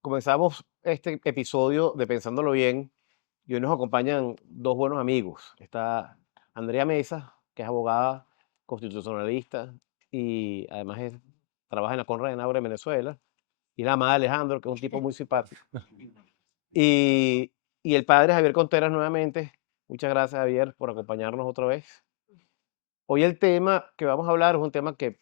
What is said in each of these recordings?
Comenzamos este episodio de Pensándolo Bien y hoy nos acompañan dos buenos amigos. Está Andrea Mesa, que es abogada constitucionalista y además trabaja en la Conrad Adenauer en Venezuela, y la amada Alejandro, que es un tipo muy simpático. Y, y el padre Javier Conteras nuevamente. Muchas gracias, Javier, por acompañarnos otra vez. Hoy el tema que vamos a hablar es un tema que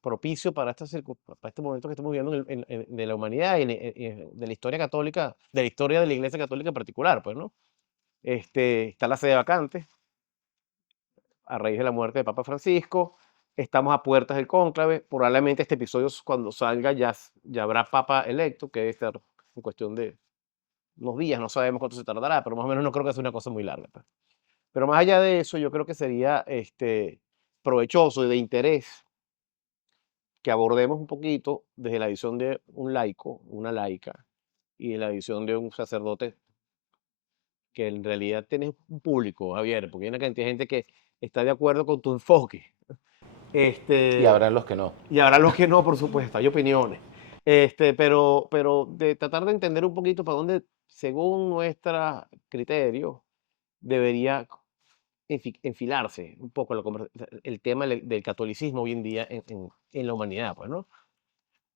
propicio para, para este momento que estamos viviendo de la humanidad y de la historia católica, de la historia de la Iglesia Católica en particular, pues, ¿no? Está la sede vacante a raíz de la muerte de Papa Francisco. Estamos a puertas del cónclave. Probablemente este episodio, cuando salga, ya habrá Papa electo, que debe estar en cuestión de unos días, no sabemos cuánto se tardará, pero más o menos no creo que sea una cosa muy larga, pues. Pero más allá de eso, yo creo que sería provechoso y de interés que abordemos un poquito desde la visión de un laico, una laica, y de la visión de un sacerdote, que en realidad tienes un público, Javier, porque hay una cantidad de gente que está de acuerdo con tu enfoque. Y Este, habrá los que no. y habrá los que no, por supuesto, hay opiniones. Pero de tratar de entender un poquito para dónde, según nuestro criterio, debería enfilarse un poco el tema del catolicismo hoy en día en la humanidad, pues, ¿no?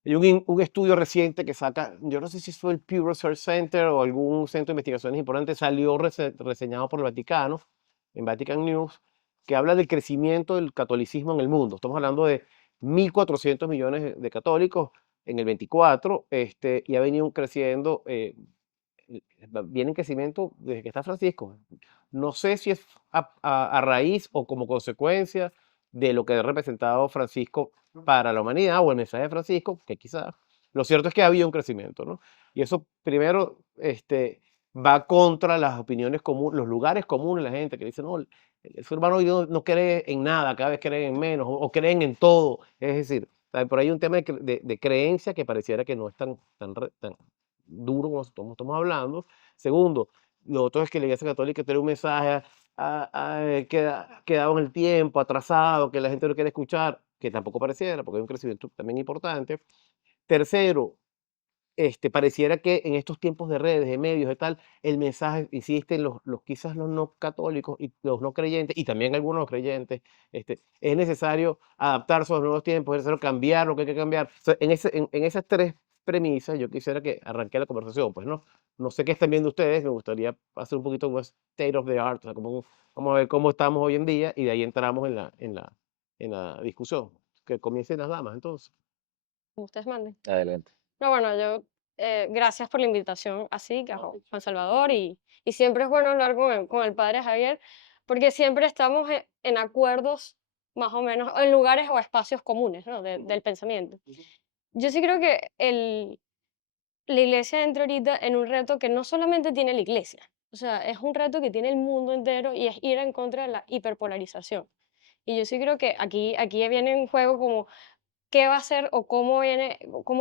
Hay un estudio reciente que saca, yo no sé si fue el Pew Research Center o algún centro de investigaciones importante, salió reseñado por el Vaticano, en Vatican News, que habla del crecimiento del catolicismo en el mundo. Estamos hablando de 1.400 millones de católicos en el 24, y ha venido creciendo, viene en crecimiento desde que está Francisco. No sé si es a raíz o como consecuencia de lo que ha representado Francisco para la humanidad o el mensaje de Francisco, que quizás. Lo cierto es que ha habido un crecimiento, ¿no? Y eso primero va contra las opiniones comunes, los lugares comunes de la gente que dice, no, el ser humano hoy no cree en nada, cada vez creen en menos o creen en todo. Es decir, por ahí hay un tema de creencia que pareciera que no es tan duro como estamos hablando. Segundo, lo otro es que la Iglesia Católica tiene un mensaje quedado en el tiempo, atrasado, que la gente no quiere escuchar, que tampoco pareciera, porque hay un crecimiento también importante. Tercero, pareciera que en estos tiempos de redes, de medios y tal, el mensaje insiste en quizás los no católicos y los no creyentes, y también algunos creyentes, es necesario adaptarse a los nuevos tiempos, es necesario cambiar lo que hay que cambiar. O sea, en esas tres premisas yo quisiera que arranque la conversación, pues, ¿no? No sé qué están viendo ustedes, me gustaría hacer un poquito más state of the art, o sea, vamos a ver cómo estamos hoy en día, y de ahí entramos en la discusión. Que comiencen las damas, entonces. Como ustedes manden. Adelante. No, bueno, gracias por la invitación así, que a Juan Salvador, y siempre es bueno hablar con el padre Javier, porque siempre estamos en acuerdos, más o menos, en lugares o espacios comunes, ¿no? Del pensamiento. Yo sí creo que la iglesia entra ahorita en un reto que no solamente tiene la iglesia, o sea, es un reto que tiene el mundo entero y es ir en contra de la hiperpolarización. Y yo sí creo que aquí viene en juego como qué va a ser o cómo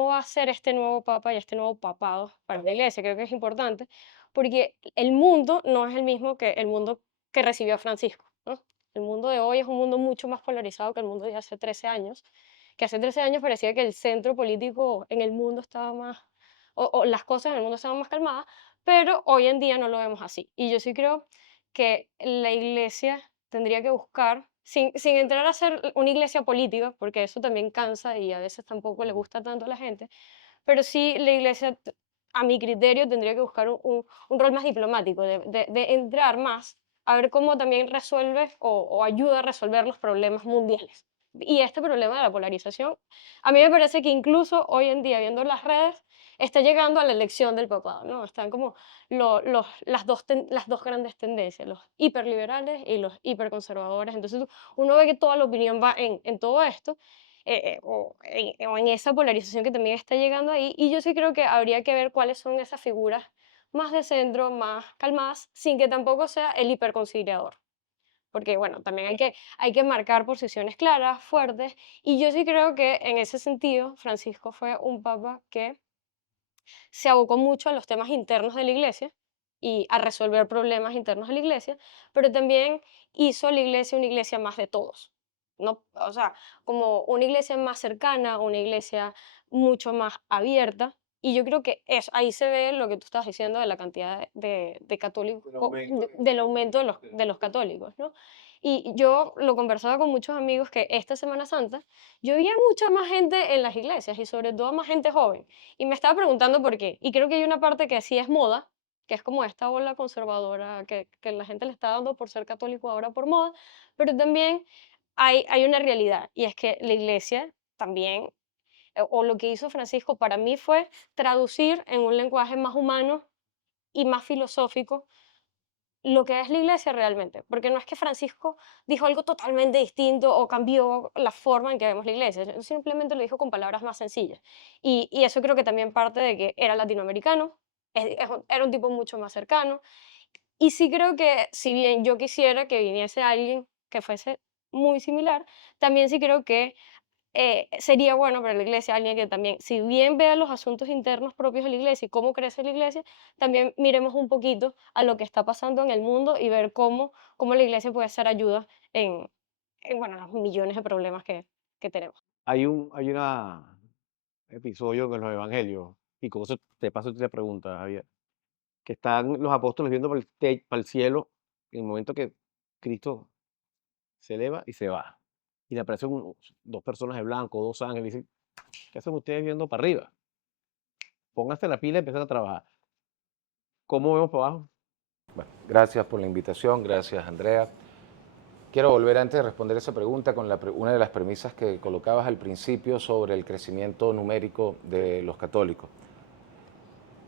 va a ser este nuevo papa y este nuevo papado para la iglesia. Creo que es importante porque el mundo no es el mismo que el mundo que recibió a Francisco, ¿no? El mundo de hoy es un mundo mucho más polarizado que el mundo de hace 13 años, que hace 13 años parecía que el centro político en el mundo estaba más, o las cosas en el mundo estaban más calmadas, pero hoy en día no lo vemos así. Y yo sí creo que la iglesia tendría que buscar, sin entrar a ser una iglesia política, porque eso también cansa y a veces tampoco le gusta tanto a la gente, pero sí la iglesia, a mi criterio, tendría que buscar un rol más diplomático, de entrar más a ver cómo también resuelve o ayuda a resolver los problemas mundiales. Y este problema de la polarización, a mí me parece que incluso hoy en día, viendo las redes, está llegando a la elección del papado, ¿no? Están como las dos grandes tendencias, los hiperliberales y los hiperconservadores. Entonces uno ve que toda la opinión va en todo esto, o en esa polarización que también está llegando ahí. Y yo sí creo que habría que ver cuáles son esas figuras más de centro, más calmadas, sin que tampoco sea el hiperconciliador. Porque, bueno, también hay que marcar posiciones claras, fuertes. Y yo sí creo que en ese sentido, Francisco fue un papa que se abocó mucho a los temas internos de la iglesia y a resolver problemas internos de la iglesia, pero también hizo a la iglesia una iglesia más de todos, ¿no? O sea, como una iglesia más cercana, una iglesia mucho más abierta. Y yo creo que ahí se ve lo que tú estás diciendo de la cantidad de católicos, del aumento de los católicos, ¿no? Y yo lo conversaba con muchos amigos que esta Semana Santa yo veía mucha más gente en las iglesias y sobre todo más gente joven. Y me estaba preguntando por qué. Y creo que hay una parte que sí es moda, que es como esta ola conservadora que la gente le está dando por ser católico ahora por moda, pero también hay una realidad y es que la iglesia también, o lo que hizo Francisco para mí fue traducir en un lenguaje más humano y más filosófico lo que es la iglesia realmente, porque no es que Francisco dijo algo totalmente distinto o cambió la forma en que vemos la iglesia, él simplemente lo dijo con palabras más sencillas. Y eso creo que también parte de que era latinoamericano, era un tipo mucho más cercano, y sí creo que si bien yo quisiera que viniese alguien que fuese muy similar, también sí creo que sería bueno para la iglesia alguien que también, si bien vea los asuntos internos propios de la iglesia y cómo crece la iglesia, también miremos un poquito a lo que está pasando en el mundo y ver cómo la iglesia puede ser ayuda bueno, los millones de problemas que tenemos. Hay un episodio en los evangelios, y con eso te paso otra pregunta, Javier, que están los apóstoles viendo para el cielo en el momento que Cristo se eleva y se va. Y le aparecen dos personas de blanco, dos ángeles, y dicen, ¿qué hacen ustedes viendo para arriba? Pónganse la pila y empiezan a trabajar. ¿Cómo vemos para abajo? Bueno, gracias por la invitación, gracias Andrea. Quiero volver antes de responder esa pregunta con una de las premisas que colocabas al principio sobre el crecimiento numérico de los católicos.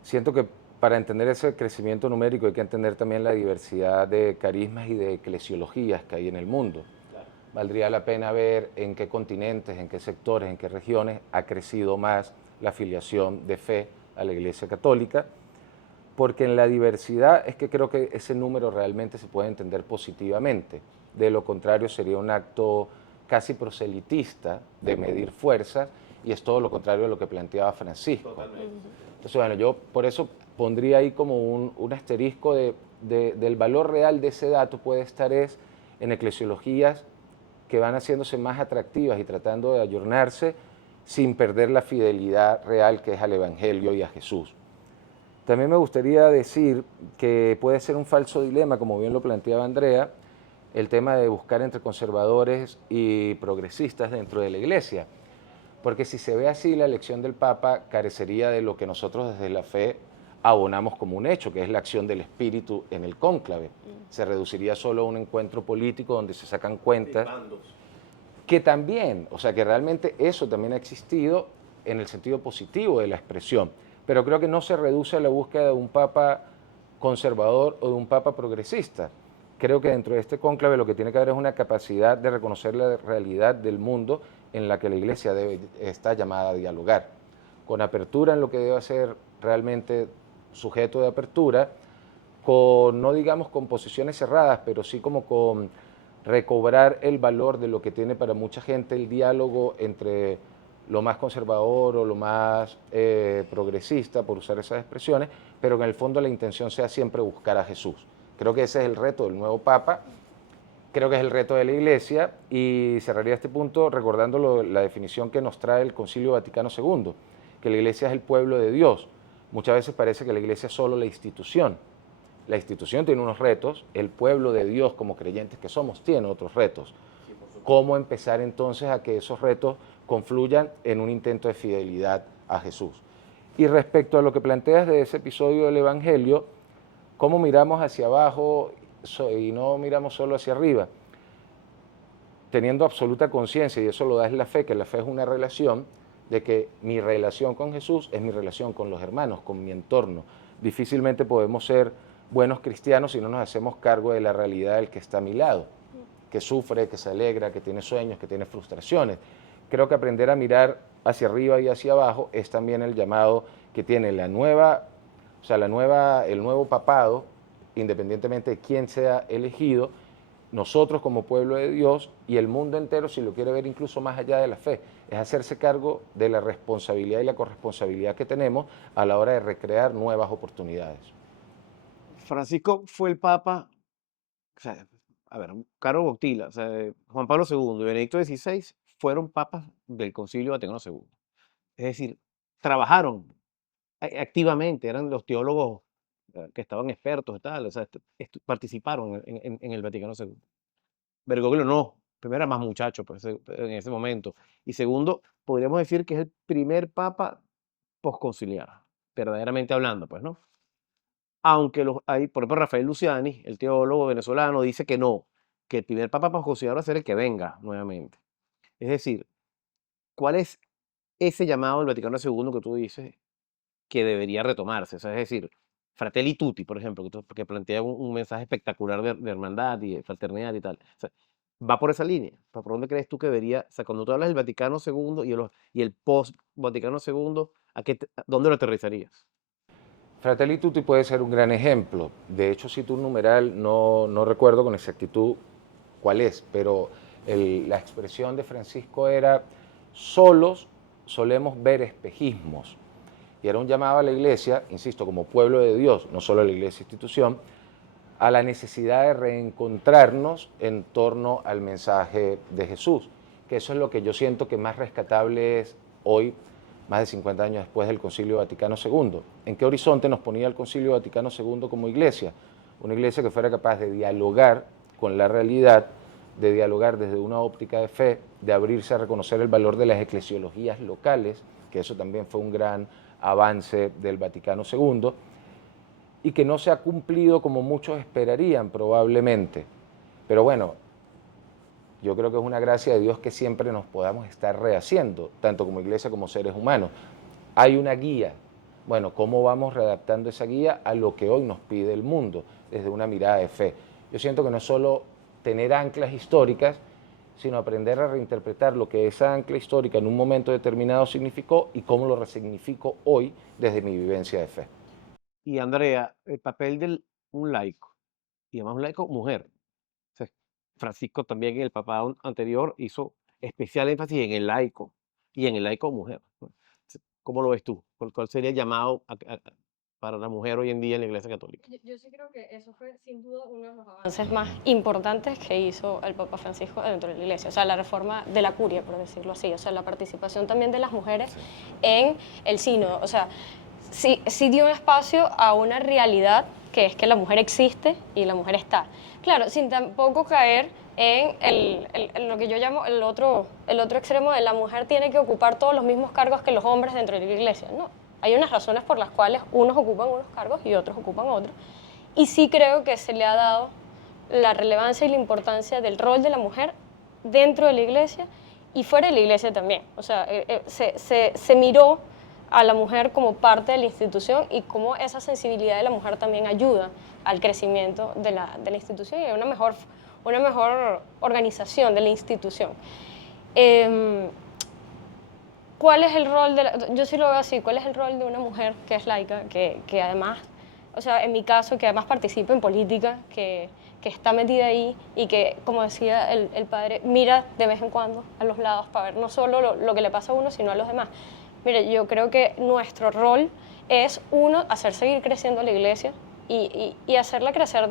Siento que para entender ese crecimiento numérico hay que entender también la diversidad de carismas y de eclesiologías que hay en el mundo. Valdría la pena ver en qué continentes, en qué sectores, en qué regiones ha crecido más la afiliación de fe a la Iglesia Católica, porque en la diversidad es que creo que ese número realmente se puede entender positivamente. De lo contrario sería un acto casi proselitista de medir fuerzas y es todo lo contrario de lo que planteaba Francisco. Entonces, bueno, yo por eso pondría ahí como un asterisco del valor real de ese dato puede estar en eclesiologías que van haciéndose más atractivas y tratando de ayornarse sin perder la fidelidad real que es al Evangelio y a Jesús. También me gustaría decir que puede ser un falso dilema, como bien lo planteaba Andrea, el tema de buscar entre conservadores y progresistas dentro de la Iglesia. Porque si se ve así, la elección del Papa carecería de lo que nosotros desde la fe abonamos como un hecho, que es la acción del Espíritu en el cónclave. Se reduciría solo a un encuentro político donde se sacan cuentas. Que también, o sea, que realmente eso también ha existido en el sentido positivo de la expresión, pero creo que no se reduce a la búsqueda de un papa conservador o de un papa progresista. Creo que dentro de este cónclave lo que tiene que haber es una capacidad de reconocer la realidad del mundo en la que la Iglesia está llamada a dialogar, con apertura en lo que debe ser realmente sujeto de apertura, con, no digamos con posiciones cerradas, pero sí como con recobrar el valor de lo que tiene para mucha gente el diálogo entre lo más conservador o lo más progresista, por usar esas expresiones, pero que en el fondo la intención sea siempre buscar a Jesús. Creo que ese es el reto del nuevo Papa, creo que es el reto de la Iglesia, y cerraría este punto recordando la definición que nos trae el Concilio Vaticano II, que la Iglesia es el pueblo de Dios. Muchas veces parece que la Iglesia es solo la institución. La institución tiene unos retos, el pueblo de Dios como creyentes que somos tiene otros retos. ¿Cómo empezar entonces a que esos retos confluyan en un intento de fidelidad a Jesús? Y respecto a lo que planteas de ese episodio del Evangelio, ¿cómo miramos hacia abajo y no miramos solo hacia arriba? Teniendo absoluta conciencia, y eso lo da es la fe, que la fe es una relación, de que mi relación con Jesús es mi relación con los hermanos, con mi entorno. Difícilmente podemos ser buenos cristianos si no nos hacemos cargo de la realidad del que está a mi lado, que sufre, que se alegra, que tiene sueños, que tiene frustraciones. Creo que aprender a mirar hacia arriba y hacia abajo es también el llamado que tiene el nuevo papado, independientemente de quién sea elegido, nosotros como pueblo de Dios y el mundo entero, si lo quiere ver incluso más allá de la fe, es hacerse cargo de la responsabilidad y la corresponsabilidad que tenemos a la hora de recrear nuevas oportunidades. Francisco fue el Papa, o sea, a ver, Caro Bottila, o sea, Juan Pablo II y Benedicto XVI fueron papas del Concilio Vaticano II. Es decir, trabajaron activamente, eran los teólogos que estaban expertos y tal, o sea, participaron en el Vaticano II. Bergoglio no, primero era más muchacho pues, en ese momento. Y segundo, podríamos decir que es el primer papa posconciliar, verdaderamente hablando, pues, ¿no? Aunque hay, por ejemplo, Rafael Luciani, el teólogo venezolano, dice que no, que el primer papa posconciliar va a ser el que venga nuevamente. Es decir, ¿cuál es ese llamado del Vaticano II que tú dices que debería retomarse? O sea, es decir, Fratelli Tutti, por ejemplo, que plantea un mensaje espectacular de hermandad y de fraternidad y tal. O sea, va por esa línea. ¿Por dónde crees tú que debería? O sea, cuando tú hablas del Vaticano II y el post-Vaticano II, ¿dónde lo aterrizarías? Fratelli Tutti puede ser un gran ejemplo. De hecho, cito un numeral, no recuerdo con exactitud cuál es, pero la expresión de Francisco era: solos solemos ver espejismos. Y era un llamado a la iglesia, insisto, como pueblo de Dios, no solo a la iglesia institución, a la necesidad de reencontrarnos en torno al mensaje de Jesús, que eso es lo que yo siento que más rescatable es hoy, más de 50 años después del Concilio Vaticano II. ¿En qué horizonte nos ponía el Concilio Vaticano II como iglesia? Una iglesia que fuera capaz de dialogar con la realidad, de dialogar desde una óptica de fe, de abrirse a reconocer el valor de las eclesiologías locales, que eso también fue un gran avance del Vaticano II, y que no se ha cumplido como muchos esperarían probablemente. Pero bueno, yo creo que es una gracia de Dios que siempre nos podamos estar rehaciendo, tanto como iglesia como seres humanos. Hay una guía. Bueno, ¿cómo vamos readaptando esa guía a lo que hoy nos pide el mundo desde una mirada de fe? Yo siento que no es solo tener anclas históricas, sino aprender a reinterpretar lo que esa ancla histórica en un momento determinado significó y cómo lo resignifico hoy desde mi vivencia de fe. Y Andrea, el papel de un laico, y además un laico mujer. O sea, Francisco también, el papa anterior, hizo especial énfasis en el laico y en el laico mujer, ¿no? ¿Cómo lo ves tú? ¿Cuál sería el llamado para la mujer hoy en día en la Iglesia Católica? Yo sí creo que eso fue sin duda uno de los avances más importantes que hizo el Papa Francisco dentro de la Iglesia, o sea, la reforma de la curia, por decirlo así, o sea, la participación también de las mujeres en el sínodo, o sea, sí dio un espacio a una realidad que es que la mujer existe y la mujer está. Claro, sin tampoco caer en lo que yo llamo el otro extremo de la mujer tiene que ocupar todos los mismos cargos que los hombres dentro de la Iglesia, no. Hay unas razones por las cuales unos ocupan unos cargos y otros ocupan otros. Y sí creo que se le ha dado la relevancia y la importancia del rol de la mujer dentro de la iglesia y fuera de la iglesia también. O sea, se miró a la mujer como parte de la institución y cómo esa sensibilidad de la mujer también ayuda al crecimiento de la institución y a una mejor organización de la institución. ¿Cuál es el rol yo sí lo veo así, cuál es el rol de una mujer que es laica, que además, o sea, en mi caso, que además participa en política, que está metida ahí y que, como decía el padre, mira de vez en cuando a los lados para ver no solo lo que le pasa a uno, sino a los demás? Mire, yo creo que nuestro rol es, uno, hacer seguir creciendo la iglesia y hacerla crecer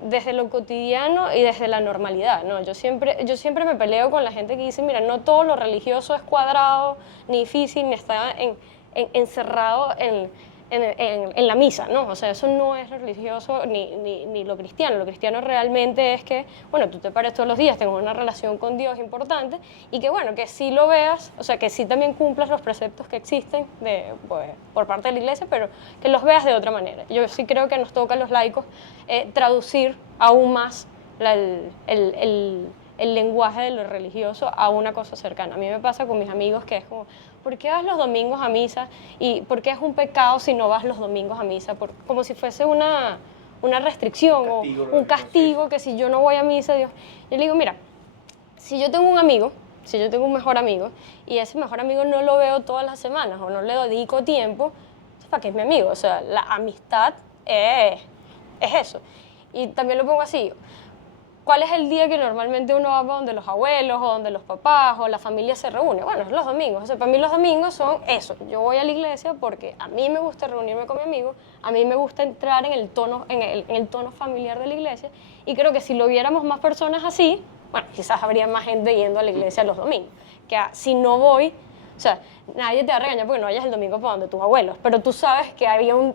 desde lo cotidiano y desde la normalidad, ¿no? Yo siempre me peleo con la gente que dice, mira, no todo lo religioso es cuadrado, ni difícil, ni está encerrado en la misa, ¿no? O sea, eso no es lo religioso ni lo cristiano. Lo cristiano realmente es que, bueno, tú te pares todos los días, tengas una relación con Dios importante y que, bueno, que sí lo veas, o sea, que sí también cumplas los preceptos que existen pues, por parte de la iglesia, pero que los veas de otra manera. Yo sí creo que nos toca a los laicos traducir aún más el lenguaje de lo religioso a una cosa cercana. A mí me pasa con mis amigos que es como, ¿por qué vas los domingos a misa? ¿Y por qué es un pecado si no vas los domingos a misa? Como si fuese una restricción o un castigo, que si yo no voy a misa, Dios... Yo le digo, mira, si yo tengo un amigo, si yo tengo un mejor amigo, y ese mejor amigo no lo veo todas las semanas o no le dedico tiempo, ¿para qué es mi amigo? O sea, la amistad es eso. Y también lo pongo así, ¿cuál es el día que normalmente uno va donde los abuelos o donde los papás o la familia se reúne? Bueno, es los domingos. O sea, para mí los domingos son eso. Yo voy a la iglesia porque a mí me gusta reunirme con mi amigo, a mí me gusta entrar en el tono, en el tono familiar de la iglesia, y creo que si lo viéramos más personas así, bueno, quizás habría más gente yendo a la iglesia los domingos. Si no voy, o sea, nadie te va a regañar porque no vayas el domingo para donde tus abuelos, pero tú sabes que había un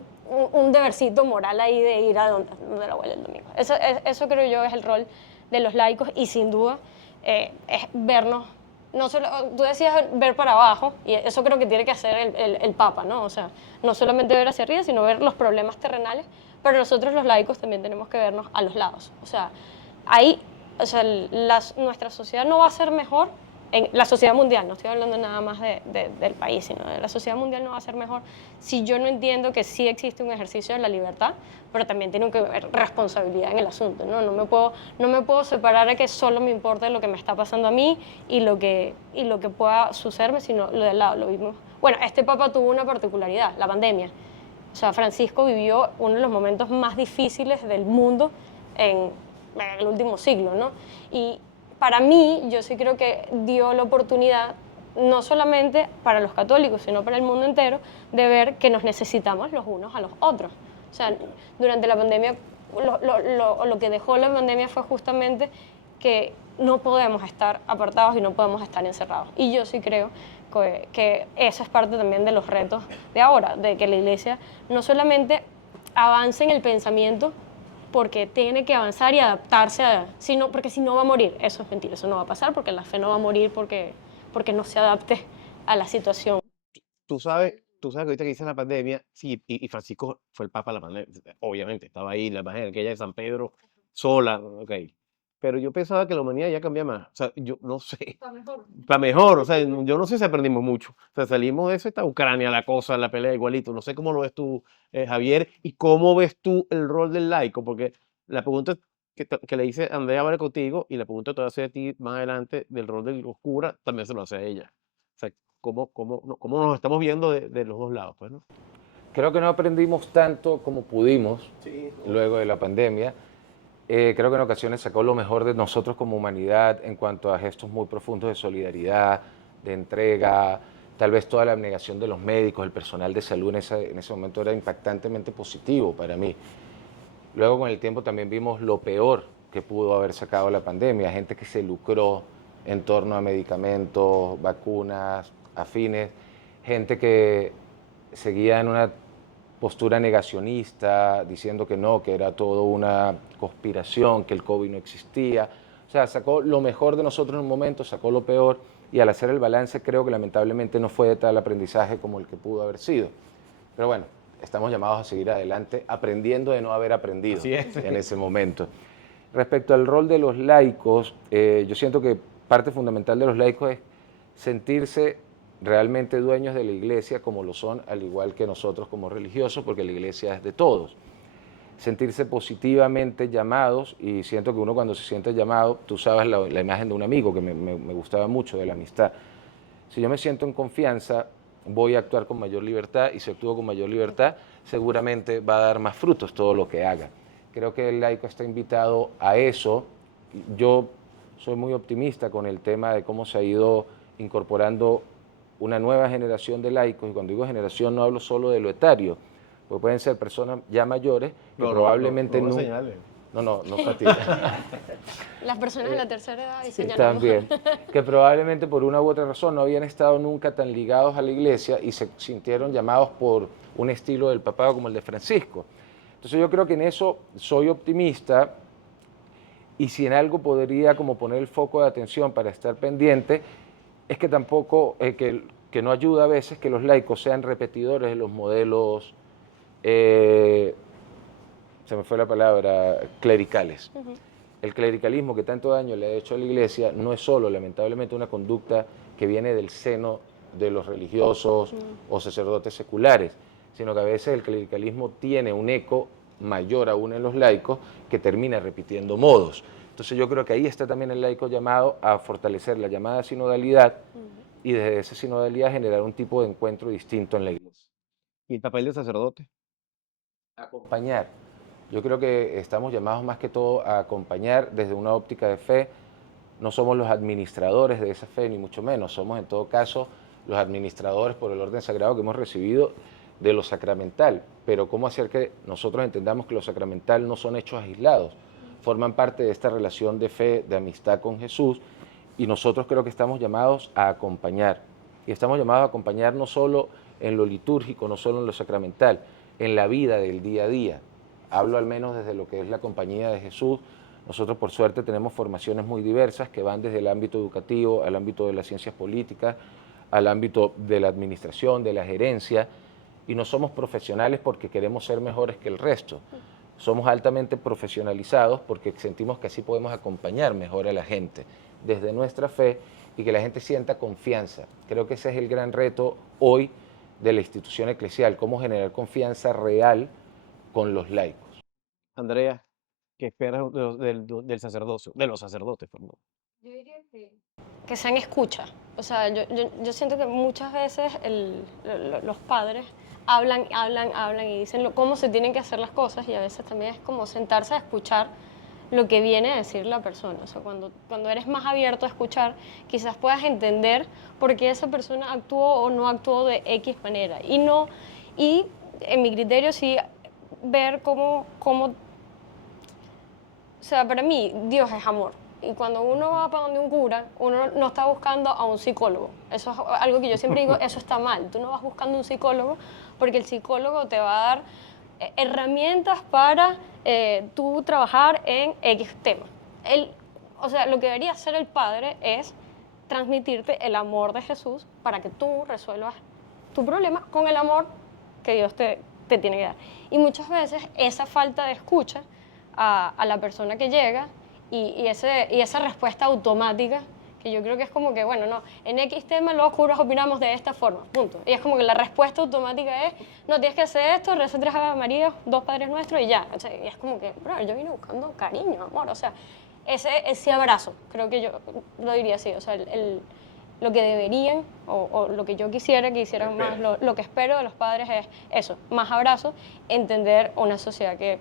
debercito moral ahí de ir a donde la abuela el domingo. Eso creo yo es el rol de los laicos, y sin duda es vernos, no solo, tú decías ver para abajo, y eso creo que tiene que hacer el Papa, ¿no? O sea, no solamente ver hacia arriba, sino ver los problemas terrenales, pero nosotros los laicos también tenemos que vernos a los lados. O sea, ahí, o sea, nuestra sociedad no va a ser mejor, en la sociedad mundial, no estoy hablando nada más del país, sino de la sociedad mundial, no va a ser mejor si yo no entiendo que sí existe un ejercicio de la libertad, pero también tiene que haber responsabilidad en el asunto, ¿no? No me puedo separar a que solo me importe lo que me está pasando a mí y lo que pueda sucederme, sino lo del lado, lo vimos. Bueno, este Papa tuvo una particularidad, la pandemia. O sea, Francisco vivió uno de los momentos más difíciles del mundo en el último siglo, ¿no? Y para mí, yo sí creo que dio la oportunidad, no solamente para los católicos, sino para el mundo entero, de ver que nos necesitamos los unos a los otros. O sea, durante la pandemia, lo que dejó la pandemia fue justamente que no podemos estar apartados y no podemos estar encerrados. Y yo sí creo que eso es parte también de los retos de ahora, de que la iglesia no solamente avance en el pensamiento, porque tiene que avanzar y adaptarse, porque si no va a morir. Eso es mentira, eso no va a pasar, porque la fe no va a morir porque no se adapte a la situación. Tú sabes que ahorita que dice la pandemia, sí, y Francisco fue el Papa de la pandemia, obviamente, estaba ahí, la imagen aquella de San Pedro, sola, ok. Pero yo pensaba que la humanidad ya cambia más. O sea, yo no sé. Para mejor, o sea, yo no sé si aprendimos mucho. O sea, salimos de eso, está Ucrania, la cosa, la pelea igualito. No sé cómo lo ves tú, Javier, y cómo ves tú el rol del laico, porque la pregunta que le hice a Andrea vale contigo, y la pregunta que te voy a hacer a ti más adelante del rol del cura, también se lo hace a ella. O sea, cómo nos estamos viendo de los dos lados, pues, ¿no? Creo que no aprendimos tanto como pudimos Sí, luego de la pandemia. Creo que en ocasiones sacó lo mejor de nosotros como humanidad en cuanto a gestos muy profundos de solidaridad, de entrega, tal vez toda la abnegación de los médicos, el personal de salud en ese momento era impactantemente positivo para mí. Luego con el tiempo también vimos lo peor que pudo haber sacado la pandemia, gente que se lucró en torno a medicamentos, vacunas, afines, gente que seguía en una postura negacionista, diciendo que no, que era todo una conspiración, que el COVID no existía. O sea, sacó lo mejor de nosotros en un momento, sacó lo peor, y al hacer el balance creo que lamentablemente no fue de tal aprendizaje como el que pudo haber sido. Pero bueno, estamos llamados a seguir adelante aprendiendo de no haber aprendido en ese momento. Respecto al rol de los laicos, yo siento que parte fundamental de los laicos es sentirse realmente dueños de la iglesia como lo son, al igual que nosotros como religiosos, porque la iglesia es de todos. Sentirse positivamente llamados, y siento que uno cuando se siente llamado, tú sabes la imagen de un amigo que me gustaba mucho, de la amistad. Si yo me siento en confianza, voy a actuar con mayor libertad, y si actúo con mayor libertad, seguramente va a dar más frutos todo lo que haga. Creo que el laico está invitado a eso. Yo soy muy optimista con el tema de cómo se ha ido incorporando una nueva generación de laicos, y cuando digo generación no hablo solo de lo etario, porque pueden ser personas ya mayores que probablemente no no... señales. No para Las personas de la tercera edad dicen ya también, que probablemente por una u otra razón no habían estado nunca tan ligados a la iglesia y se sintieron llamados por un estilo del papado como el de Francisco. Entonces yo creo que en eso soy optimista, y si en algo podría como poner el foco de atención para estar pendiente, es que tampoco, que no ayuda a veces que los laicos sean repetidores de los modelos, se me fue la palabra, clericales. El clericalismo que tanto daño le ha hecho a la iglesia no es solo, lamentablemente, una conducta que viene del seno de los religiosos o sacerdotes seculares, sino que a veces el clericalismo tiene un eco mayor aún en los laicos que termina repitiendo modos. Entonces yo creo que ahí está también el laico llamado a fortalecer la llamada sinodalidad y desde esa sinodalidad generar un tipo de encuentro distinto en la iglesia. ¿Y el papel del sacerdote? Acompañar. Yo creo que estamos llamados más que todo a acompañar desde una óptica de fe. No somos los administradores de esa fe, ni mucho menos. Somos en todo caso los administradores por el orden sagrado que hemos recibido de lo sacramental. Pero ¿cómo hacer que nosotros entendamos que lo sacramental no son hechos aislados? Forman parte de esta relación de fe, de amistad con Jesús, y nosotros creo que estamos llamados a acompañar. Y estamos llamados a acompañar no solo en lo litúrgico, no solo en lo sacramental, en la vida del día a día. Hablo al menos desde lo que es la compañía de Jesús. Nosotros por suerte tenemos formaciones muy diversas que van desde el ámbito educativo al ámbito de las ciencias políticas, al ámbito de la administración, de la gerencia, y no somos profesionales porque queremos ser mejores que el resto. Somos altamente profesionalizados porque sentimos que así podemos acompañar mejor a la gente desde nuestra fe y que la gente sienta confianza. Creo que ese es el gran reto hoy de la institución eclesial, cómo generar confianza real con los laicos. Andrea, ¿qué esperas del sacerdocio, de los sacerdotes, perdón? Yo diría que sean escucha. O sea, yo siento que muchas veces los padres hablan y dicen cómo se tienen que hacer las cosas, y a veces también es como sentarse a escuchar lo que viene a decir la persona. O sea, cuando eres más abierto a escuchar, quizás puedas entender por qué esa persona actuó o no actuó de X manera. Y en mi criterio sí ver cómo o sea, para mí, Dios es amor. Y cuando uno va para donde un cura, uno no está buscando a un psicólogo. Eso es algo que yo siempre digo, eso está mal. Tú no vas buscando un psicólogo porque el psicólogo te va a dar herramientas para tú trabajar en X tema. O sea, lo que debería hacer el padre es transmitirte el amor de Jesús para que tú resuelvas tu problema con el amor que Dios te tiene que dar. Y muchas veces esa falta de escucha a la persona que llega y esa respuesta automática, que yo creo que es como que, bueno, no, en X tema los curas opinamos de esta forma, punto. Y es como que la respuesta automática es, no, tienes que hacer esto, reza 3 Ave María, 2 Padres Nuestros y ya. O sea, y es como que, bro, yo vine buscando cariño, amor, o sea, ese abrazo, creo que yo lo diría así, o sea, lo que deberían o lo que yo quisiera que hicieran más, lo que espero de los padres es eso, más abrazo, entender una sociedad que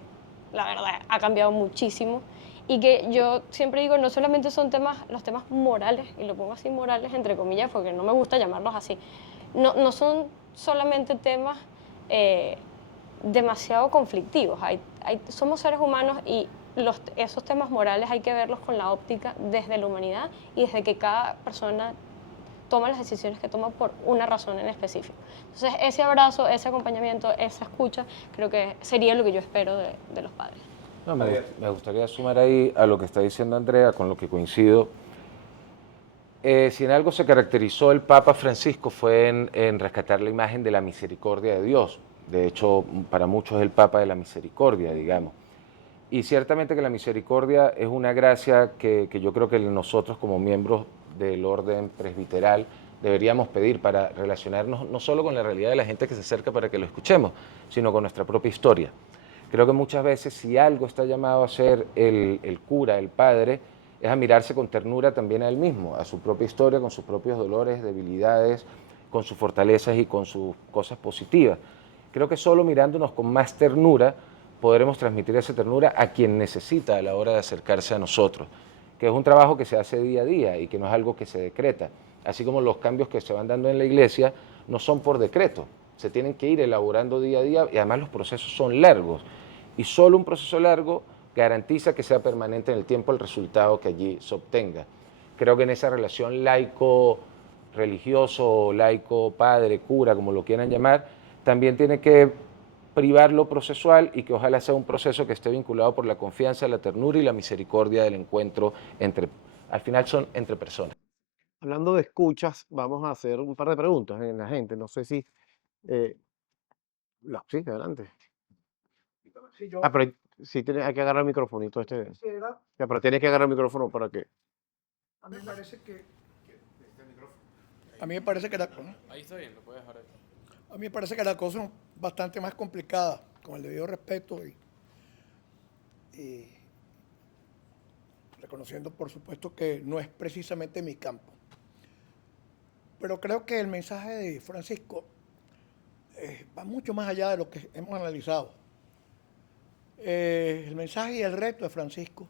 la verdad ha cambiado muchísimo y que yo siempre digo no solamente son los temas morales, y lo pongo así morales entre comillas porque no me gusta llamarlos así, no son solamente temas demasiado conflictivos, somos seres humanos y esos temas morales hay que verlos con la óptica desde la humanidad y desde que cada persona toma las decisiones que toma por una razón en específico. Entonces, ese abrazo, ese acompañamiento, esa escucha, creo que sería lo que yo espero de los padres. No, me gustaría sumar ahí a lo que está diciendo Andrea, con lo que coincido. Si en algo se caracterizó el Papa Francisco fue en rescatar la imagen de la misericordia de Dios. De hecho, para muchos es el Papa de la misericordia, digamos. Y ciertamente que la misericordia es una gracia que yo creo que nosotros como miembros del orden presbiteral deberíamos pedir para relacionarnos no solo con la realidad de la gente que se acerca para que lo escuchemos, sino con nuestra propia historia. Creo que muchas veces si algo está llamado a ser el cura, el padre, es a mirarse con ternura también a él mismo, a su propia historia, con sus propios dolores, debilidades, con sus fortalezas y con sus cosas positivas. Creo que solo mirándonos con más ternura podremos transmitir esa ternura a quien necesita a la hora de acercarse a nosotros, que es un trabajo que se hace día a día y que no es algo que se decreta. Así como los cambios que se van dando en la iglesia no son por decreto, se tienen que ir elaborando día a día y además los procesos son largos. Y solo un proceso largo garantiza que sea permanente en el tiempo el resultado que allí se obtenga. Creo que en esa relación laico-religioso, laico-padre-cura, como lo quieran llamar, también tiene que privar lo procesual y que ojalá sea un proceso que esté vinculado por la confianza, la ternura y la misericordia del encuentro al final son entre personas. Hablando de escuchas, vamos a hacer un par de preguntas en la gente. No sé si... eh, sí, adelante. Sí, yo Pero sí hay que agarrar el microfonito quisiera, Ya, pero tienes que agarrar el micrófono para que... a mí me parece que, a mí me parece que la, Ahí está bien, lo puedes dejar ahí. a mí me parece que la cosa es bastante más complicada, con el debido respeto y reconociendo por supuesto que no es precisamente mi campo. Pero creo que el mensaje de Francisco va mucho más allá de lo que hemos analizado. El mensaje y el reto de Francisco,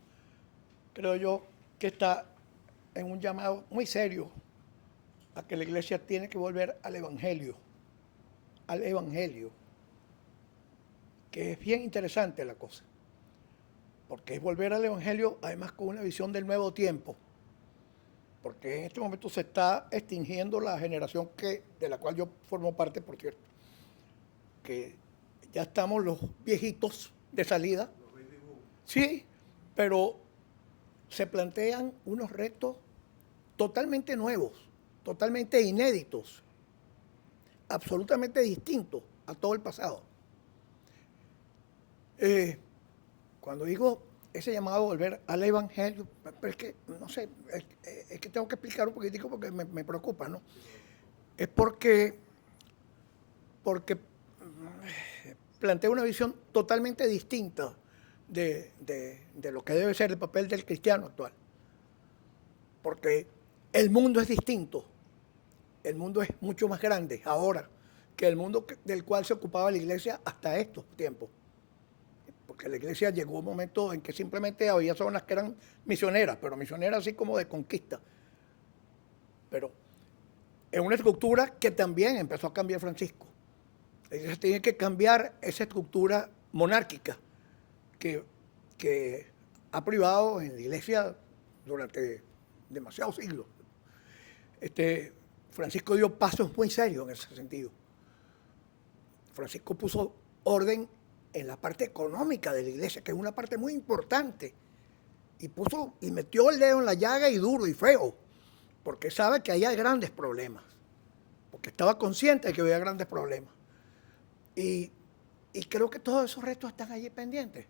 creo yo que está en un llamado muy serio a que la iglesia tiene que volver al evangelio, que es bien interesante la cosa, porque es volver al evangelio además con una visión del nuevo tiempo, porque en este momento se está extinguiendo la generación de la cual yo formo parte, por cierto, que ya estamos los viejitos de salida, sí, pero se plantean unos retos totalmente nuevos, totalmente inéditos, absolutamente distintos a todo el pasado. Cuando digo ese llamado a volver al evangelio, pero es que, no sé, es que tengo que explicar un poquitico porque me preocupa, ¿no? Es porque plantea una visión totalmente distinta de lo que debe ser el papel del cristiano actual. Porque el mundo es distinto, el mundo es mucho más grande ahora que el mundo del cual se ocupaba la iglesia hasta estos tiempos. Porque la iglesia llegó a un momento en que simplemente había zonas que eran misioneras, pero misioneras así como de conquista. Pero es una estructura que también empezó a cambiar Francisco. La iglesia tiene que cambiar esa estructura monárquica que ha privado en la iglesia durante demasiados siglos. Francisco dio pasos muy serios en ese sentido. Francisco puso orden en la parte económica de la iglesia, que es una parte muy importante, y metió el dedo en la llaga y duro y feo, porque sabe que ahí hay grandes problemas, porque estaba consciente de que había grandes problemas. Y creo que todos esos retos están allí pendientes.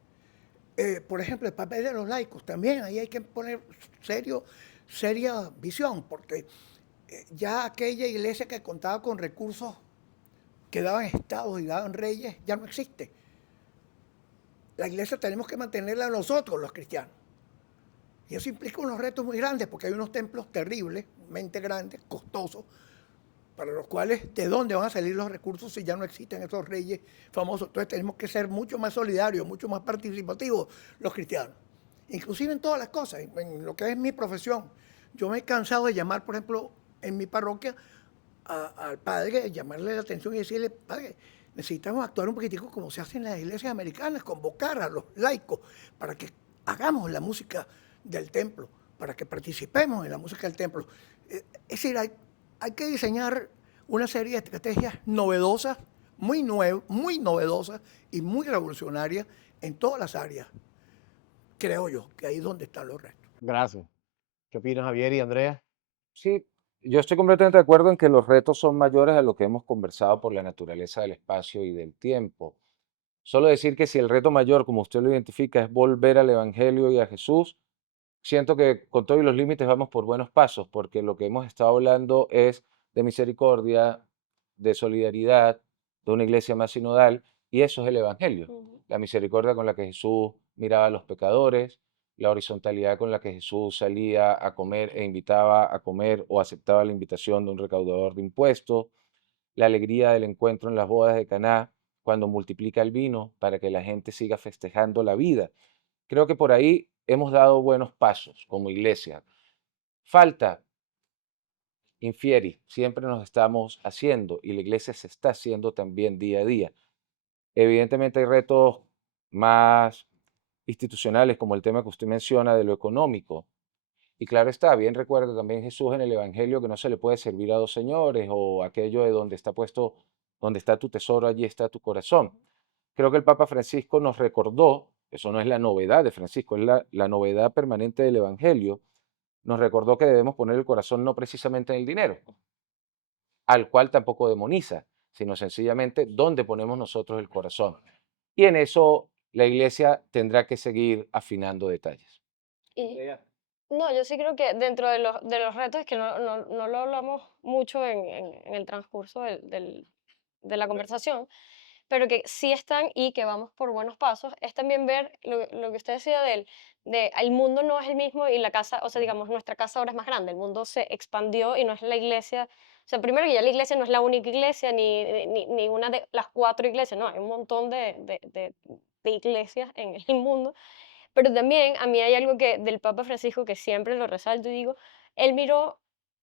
Por ejemplo, el papel de los laicos, también ahí hay que poner seria visión, porque ya aquella iglesia que contaba con recursos que daban estados y daban reyes ya no existe. La iglesia tenemos que mantenerla nosotros, los cristianos. Y eso implica unos retos muy grandes, porque hay unos templos terribles, mente grandes, costosos, para los cuales, ¿de dónde van a salir los recursos si ya no existen esos reyes famosos? Entonces tenemos que ser mucho más solidarios, mucho más participativos los cristianos. Inclusive en todas las cosas, en lo que es mi profesión. Yo me he cansado de llamar, por ejemplo, en mi parroquia, al padre, llamarle la atención y decirle, padre, necesitamos actuar un poquitico como se hace en las iglesias americanas, convocar a los laicos para que hagamos la música del templo, para que participemos en la música del templo. Es decir, hay que diseñar una serie de estrategias novedosas, muy novedosas y muy revolucionarias en todas las áreas. Creo yo que ahí es donde están los restos. Gracias. ¿Qué opinas, Javier y Andrea? Sí, yo estoy completamente de acuerdo en que los retos son mayores a lo que hemos conversado por la naturaleza del espacio y del tiempo. Solo decir que si el reto mayor, como usted lo identifica, es volver al Evangelio y a Jesús, siento que con todos los límites vamos por buenos pasos, porque lo que hemos estado hablando es de misericordia, de solidaridad, de una iglesia más sinodal, y eso es el Evangelio. La misericordia con la que Jesús miraba a los pecadores, la horizontalidad con la que Jesús salía a comer e invitaba a comer o aceptaba la invitación de un recaudador de impuestos, la alegría del encuentro en las bodas de Caná, cuando multiplica el vino para que la gente siga festejando la vida. Creo que por ahí hemos dado buenos pasos como iglesia. Falta, infieri, siempre nos estamos haciendo y la iglesia se está haciendo también día a día. Evidentemente hay retos más institucionales como el tema que usted menciona de lo económico. Y claro está, bien recuerda también Jesús en el Evangelio que no se le puede servir a dos señores o aquello de donde está puesto, donde está tu tesoro, allí está tu corazón. Creo que el Papa Francisco nos recordó, eso no es la novedad de Francisco, es la novedad permanente del Evangelio, nos recordó que debemos poner el corazón no precisamente en el dinero, al cual tampoco demoniza, sino sencillamente dónde ponemos nosotros el corazón. Y en eso la iglesia tendrá que seguir afinando detalles. Y no, yo sí creo que dentro de los retos, que no lo hablamos mucho en el transcurso de la conversación, pero que sí están y que vamos por buenos pasos, es también ver lo que usted decía el mundo no es el mismo y la casa, o sea, digamos, nuestra casa ahora es más grande, el mundo se expandió y no es la iglesia, o sea, primero que ya la iglesia no es la única iglesia ni una de las 4 iglesias, no, hay un montón de de iglesias en el mundo, pero también a mí hay algo que del Papa Francisco que siempre lo resalto y digo, él miró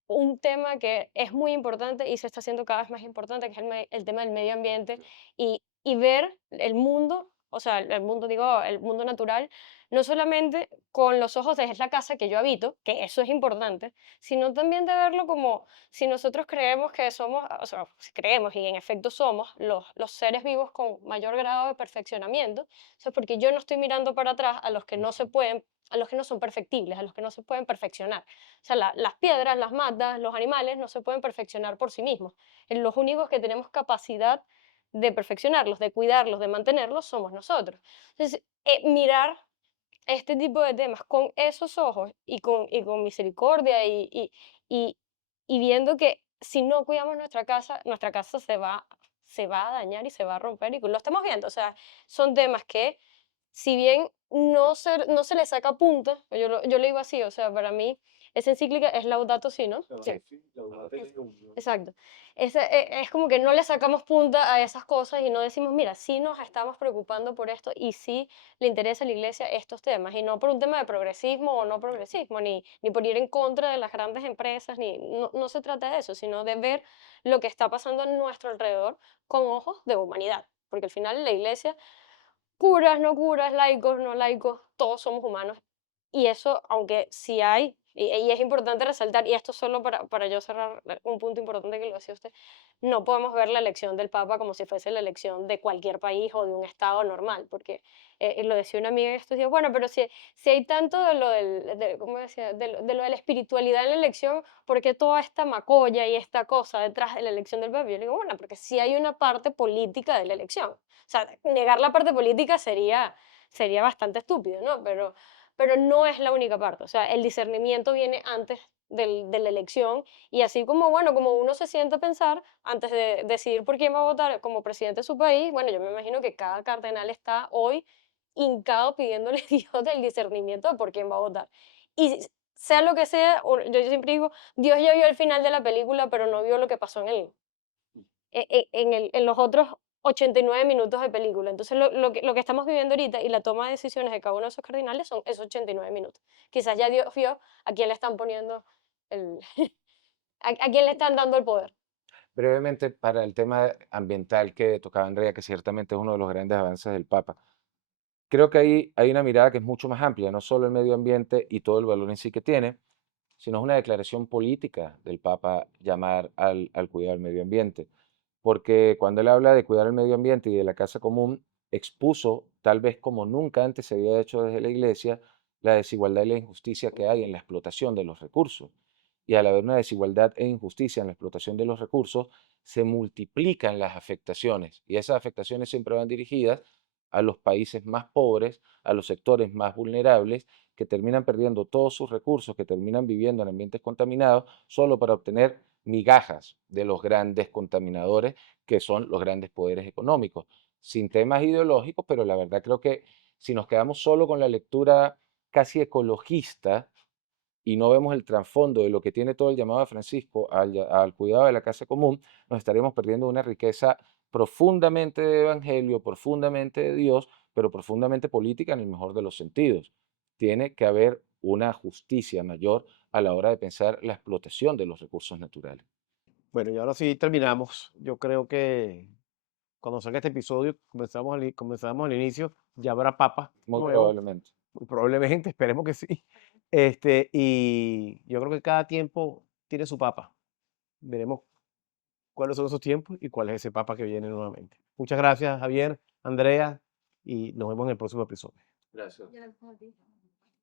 un tema que es muy importante y se está haciendo cada vez más importante, que es el tema del medio ambiente y ver el mundo, o sea, el mundo, digo, el mundo natural, no solamente con los ojos de es la casa que yo habito, que eso es importante, sino también de verlo como si nosotros creemos que somos, o sea, si creemos y en efecto somos los seres vivos con mayor grado de perfeccionamiento, o sea, porque yo no estoy mirando para atrás a los que no se pueden, a los que no son perfectibles, a los que no se pueden perfeccionar. O sea, las piedras, las matas, los animales no se pueden perfeccionar por sí mismos. Los únicos que tenemos capacidad de perfeccionarlos, de cuidarlos, de mantenerlos, somos nosotros. Entonces, mirar este tipo de temas con esos ojos y con misericordia y, y viendo que si no cuidamos nuestra casa se va a dañar y se va a romper y lo estamos viendo. O sea, son temas que si bien no se le saca punta, yo lo digo así, o sea, para mí esa encíclica es Laudato Si, ¿no? Sí. Exacto. Es como que no le sacamos punta a esas cosas y no decimos, mira, sí nos estamos preocupando por esto y sí le interesa a la iglesia estos temas, y no por un tema de progresismo o no progresismo, ni por ir en contra de las grandes empresas, no se trata de eso, sino de ver lo que está pasando a nuestro alrededor con ojos de humanidad, porque al final la iglesia, curas, no curas, laicos, no laicos, todos somos humanos. Y eso, aunque sí hay, y es importante resaltar, y esto solo para yo cerrar un punto importante que lo decía usted, no podemos ver la elección del Papa como si fuese la elección de cualquier país o de un Estado normal, porque lo decía una amiga estos días, bueno, pero si hay tanto de lo ¿cómo decía? De lo de la espiritualidad en la elección, ¿por qué toda esta macolla y esta cosa detrás de la elección del Papa? Yo le digo, bueno, porque sí hay una parte política de la elección. O sea, negar la parte política sería bastante estúpido, ¿no? Pero no es la única parte. O sea, el discernimiento viene antes de la elección y así como, bueno, como uno se sienta a pensar antes de decidir por quién va a votar como presidente de su país, bueno, yo me imagino que cada cardenal está hoy hincado pidiéndole a Dios del discernimiento de por quién va a votar. Y sea lo que sea, yo siempre digo, Dios ya vio el final de la película, pero no vio lo que pasó en los otros 89 minutos de película. Entonces, lo que estamos viviendo ahorita y la toma de decisiones de cada uno de esos cardinales son esos 89 minutos. Quizás ya Dios vio a quién le están poniendo el, a quién le están dando el poder. Brevemente, para el tema ambiental que tocaba Andrea, que ciertamente es uno de los grandes avances del Papa, creo que ahí hay una mirada que es mucho más amplia, no solo el medio ambiente y todo el valor en sí que tiene, sino es una declaración política del Papa llamar al cuidado del medio ambiente. Porque cuando él habla de cuidar el medio ambiente y de la casa común, expuso, tal vez como nunca antes se había hecho desde la Iglesia, la desigualdad y la injusticia que hay en la explotación de los recursos. Y al haber una desigualdad e injusticia en la explotación de los recursos, se multiplican las afectaciones. Y esas afectaciones siempre van dirigidas a los países más pobres, a los sectores más vulnerables, que terminan perdiendo todos sus recursos, que terminan viviendo en ambientes contaminados solo para obtener migajas de los grandes contaminadores que son los grandes poderes económicos, sin temas ideológicos, pero la verdad creo que si nos quedamos solo con la lectura casi ecologista y no vemos el trasfondo de lo que tiene todo el llamado de Francisco al cuidado de la casa común, nos estaremos perdiendo una riqueza profundamente de evangelio, profundamente de Dios, pero profundamente política en el mejor de los sentidos. Tiene que haber una justicia mayor a la hora de pensar la explotación de los recursos naturales. Bueno, y ahora sí terminamos. Yo creo que cuando salga este episodio, comenzamos al inicio, ya habrá papa Muy nuevo, probablemente. probablemente, esperemos que sí. Y yo creo que cada tiempo tiene su papa. Veremos cuáles son esos tiempos y cuál es ese papa que viene nuevamente. Muchas gracias, Javier, Andrea, y nos vemos en el próximo episodio. Gracias.